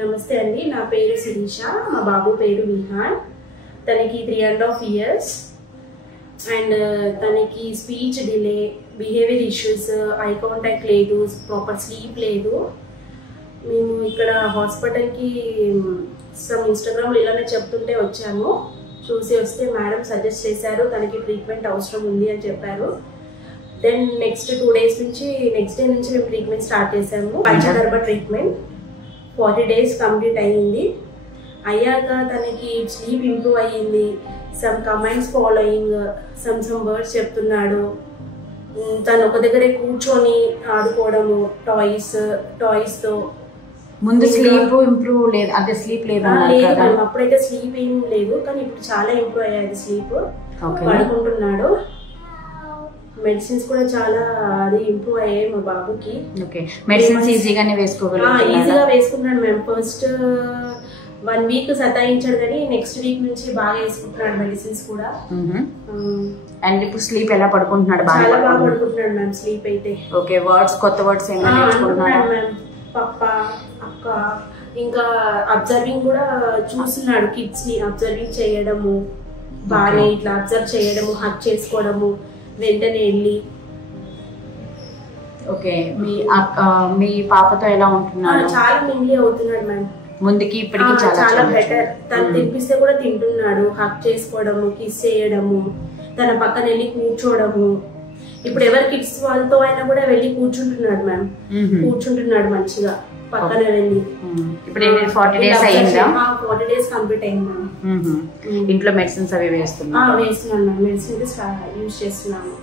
నమస్తే అండి, నా పేరు శిరీష, మా బాబు పేరు విహాన్. తనకి 3.5 years అండ్ తనకి speech delay, behaviour issues, eye contact లేదు, ప్రాపర్ స్లీప్ లేదు. మేము ఇక్కడ హాస్పిటల్కి ఇన్స్టాగ్రామ్లో ఇలానే చెప్తుంటే వచ్చాము. చూసి వస్తే మేడం సజెస్ట్ చేశారు తనకి ట్రీట్మెంట్ అవసరం ఉంది అని చెప్పారు. దెన్ నెక్స్ట్ డే నుంచి మేము ట్రీట్మెంట్ స్టార్ట్ చేసాము. పంచగర్భ ట్రీట్మెంట్ 40 days కంప్లీట్ అయ్యింది. అయ్యాక తనకి స్లీప్ ఇంప్రూవ్ అయ్యింది. Some comments following, some words చెప్తున్నాడు. తను ఒక దగ్గరే కూర్చొని ఆడుకోవడము టాయ్స్తో. ముందు స్లీప్ ఇంప్రూవ్ లేదు, అదే స్లీప్ లేదు అప్పుడైతే స్లీప్ ఏం లేదు, కానీ ఇప్పుడు చాలా ఇంప్రూవ్ అయ్యాది స్లీప్. పడుకుంటున్నాడు. మెడిసిన్స్ కూడా చాలా అది ఇంప్రూవ్ అయ్యాయి మా బాబుకి. మెడిసిన్స్ ఈజీగానే ఈజీగా వేసుకుంటున్నాడు మ్యామ్. ఫస్ట్ 1 week సతాయించాడు, కానీ నెక్స్ట్ వీక్ నుంచి బాగా వేసుకుంటున్నాడు మెడిసిన్స్ కూడా. అండ్ ఇప్పుడు స్లీప్ ఎలా పడుకుంటున్నాడు? చాలా బాగా పడుకుంటున్నాడు మ్యామ్. స్లీప్ అయితే కొత్త వర్డ్స్ ఏమైనా నేర్చుకుంటున్నాడు మ్యామ్. పప్ప, అక్క, ఇంకా అబ్జర్వింగ్ కూడా చూస్తున్నాడు. కిడ్స్ ని అబ్జర్వింగ్ చేయడము, బాగా ఇట్లా అబ్జర్వ్ చేయడము, హక్ చేసుకోవడము, వెంటనే వెళ్ళి. మీ పాపతో ఎలా ఉంటున్నాడు? చాలా మింగ్లీ అవుతున్నాడు మ్యామ్. ముందుకి ఇప్పటికి చాలా బెటర్. తను తినిపిస్తే కూడా తింటున్నాడు. హక్ చేసుకోవడము, కిస్ చేయడము, తన పక్కన వెళ్ళి కూర్చోవడము. ఇప్పుడు ఎవరి కిడ్స్ వాళ్ళతో అయినా కూడా వెళ్ళి కూర్చుంటున్నాడు మ్యామ్. కూర్చుంటున్నాడు మంచిగా పక్కన వెళ్ళి. ఇప్పుడు 40 days అయ్యిందా? 40 days కంప్లీట్ అయింది మ్యామ్. ఇంట్లో మెడిసిన్స్ అవి వేస్తున్నాను మ్యామ్. మెడిసిన్ యూజ్ చేస్తున్నాను.